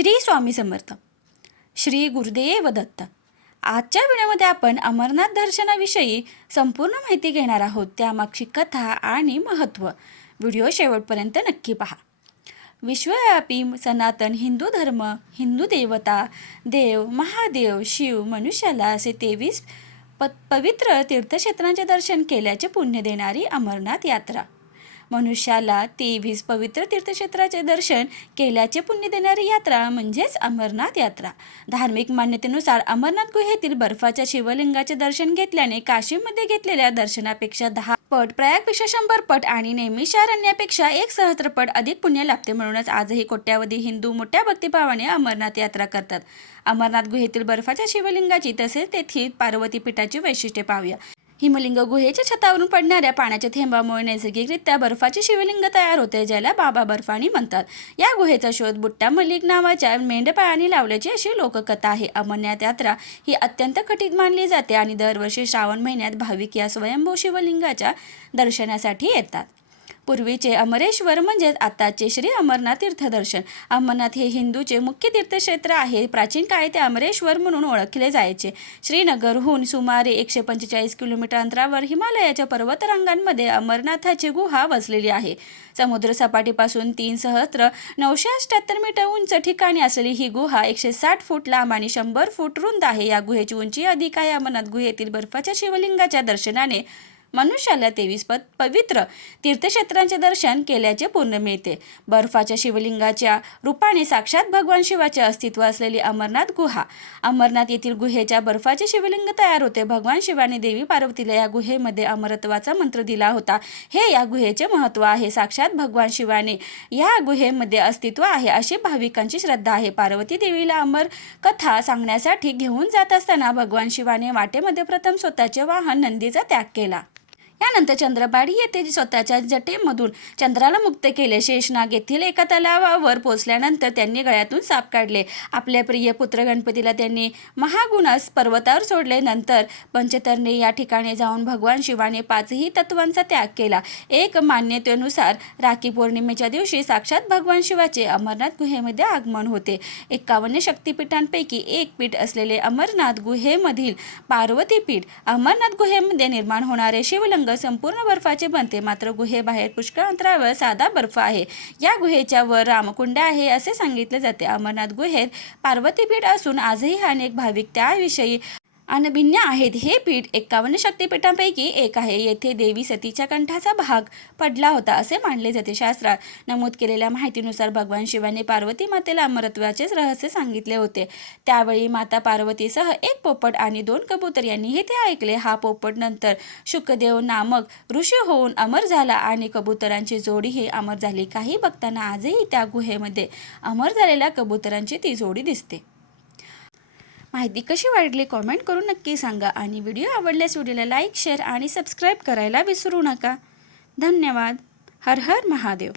श्री स्वामी समर्थ. श्री गुरुदेव दत्त. आजच्या व्हिडिओमध्ये आपण अमरनाथ दर्शनाविषयी संपूर्ण माहिती घेणार आहोत. त्यामागची कथा आणि महत्त्व व्हिडिओ शेवटपर्यंत नक्की पहा. विश्वव्यापी सनातन हिंदू धर्म, हिंदू देवता, देव, महादेव, शिव, मनुष्याला असे 23 पवित्र तीर्थक्षेत्रांचे दर्शन केल्याचे पुण्य देणारी अमरनाथ यात्रा. मनुष्याला 23 पवित्र तीर्थक्षेत्राचे दर्शन केल्याचे पुण्य देणारी यात्रा म्हणजेच अमरनाथ यात्रा. धार्मिक मान्यतेनुसार अमरनाथ गुहेतील बर्फाच्या शिवलिंगाचे दर्शन घेतल्याने काशीमध्ये घेतलेल्या दर्शनापेक्षा 10 पट, प्रयागपेक्षा 100 पट आणि नेहमी शरण्यापेक्षा 1 सहस्त्रपट अधिक पुण्य लाभते. म्हणूनच आजही कोट्यावधी हिंदू मोठ्या भक्तिभावाने अमरनाथ यात्रा करतात. अमरनाथ गुहेतील बर्फाच्या शिवलिंगाची तसेच तेथील पार्वती पीठाची वैशिष्ट्ये पाहूया. हिमलिंग गुहेच्या छतावरून पडणाऱ्या पाण्याच्या थेंबामुळे नैसर्गिकरित्या बर्फाचे शिवलिंग तयार होते, ज्याला बाबा बर्फानी म्हणतात. या गुहेचा शोध बुट्टा मलिक नावाच्या मेंढपाळाने लावल्याची अशी लोककथा आहे. अमरनाथ यात्रा ही अत्यंत कठीण मानली जाते आणि दरवर्षी श्रावण महिन्यात भाविक या स्वयंभू शिवलिंगाच्या दर्शनासाठी येतात. पूर्वीचे अमरेश्वर म्हणजेच आताचे श्री अमरनाथ तीर्थदर्शन. अमरनाथ हे हिंदूचे मुख्य तीर्थक्षेत्र आहे. प्राचीन काळी ते अमरेश्वर म्हणून ओळखले जायचे. श्रीनगरहून सुमारे 145 किलोमीटर अंतरावर हिमालयाच्या पर्वतरांगांमध्ये अमरनाथाची गुहा वसलेली आहे. समुद्रसपाटीपासून 3,978 मीटर उंच ठिकाणी असलेली ही गुहा 160 फूट लांब आणि 100 फूट रुंद आहे. या गुहेची उंची अधिक आहे. अमरनाथ गुहेतील बर्फाच्या शिवलिंगाच्या दर्शनाने मनुष्याला 23 पवित्र तीर्थक्षेत्रांचे दर्शन केल्याचे पुण्य मिळते. बर्फाच्या शिवलिंगाच्या रूपाने साक्षात भगवान शिवाचे अस्तित्व असलेली अमरनाथ गुहा. अमरनाथ येथील गुहेच्या बर्फाचे शिवलिंग तयार होते. भगवान शिवाने देवी पार्वतीला या गुहेमध्ये अमरत्वाचा मंत्र दिला होता. हे या गुहेचे महत्त्व आहे. साक्षात भगवान शिवाने या गुहेमध्ये अस्तित्व आहे अशी भाविकांची श्रद्धा आहे. पार्वती देवीला अमर कथा सांगण्यासाठी घेऊन जात असताना भगवान शिवाने वाटेमध्ये प्रथम स्वतःचे वाहन नंदीचा त्याग केला. यानंतर चंद्रबाडी येथे स्वतःच्या जटेमधून चंद्राला मुक्त केले. शेषनाग येथील एका तलावावर पोचल्यानंतर त्यांनी गळ्यातून साप काढले. आपल्या प्रिय पुत्र गणपतीला त्यांनी महागुणस पर्वतावर सोडले. नंतर पंचतरणे या ठिकाणी जाऊन भगवान शिवाने 5ही तत्वांचा त्याग केला. एक मान्यतेनुसार राखी पौर्णिमेच्या दिवशी साक्षात भगवान शिवाचे अमरनाथ गुहेमध्ये आगमन होते. 51 शक्तिपीठांपैकी एक पीठ असलेले अमरनाथ गुहेमधील पार्वती पीठ. अमरनाथ गुहेमध्ये निर्माण होणारे शिवलिंग संपूर्ण बर्फाचे बनते, मात्र गुहेबाहेर पुष्कळ अंतरावर साधा बर्फ आहे. या गुहेच्या वर रामकुंड आहे असे सांगितले जाते. अमरनाथ गुहेत पार्वतीपीठ असून आजही अनेक भाविक त्याविषयी अनभिज्ञ आहेत. हे पीठ 51 शक्तिपीठांपैकी एक आहे. येथे देवी सतीच्या कंठाचा भाग पडला होता असे मानले जाते. शास्त्रात नमूद केलेल्या माहितीनुसार भगवान शिवाने पार्वती मातेला अमरत्वाचेच रहस्य सांगितले होते. त्यावेळी माता पार्वतीसह 1 पोपट आणि 2 कबूतर यांनीही ते ऐकले. हा पोपट नंतर शुकदेव नामक ऋषी होऊन अमर झाला आणि कबुतरांची जोडीही अमर झाली. काही भक्तांना आजही त्या गुहेमध्ये अमर झालेल्या कबुतरांची ती जोडी दिसते. माहिती कशी वाटली कॉमेंट करून नक्की सांगा आणि व्हिडिओ आवडल्यास व्हिडिओला लाईक, शेअर आणि सबस्क्राईब करायला विसरू नका. धन्यवाद. हर हर महादेव.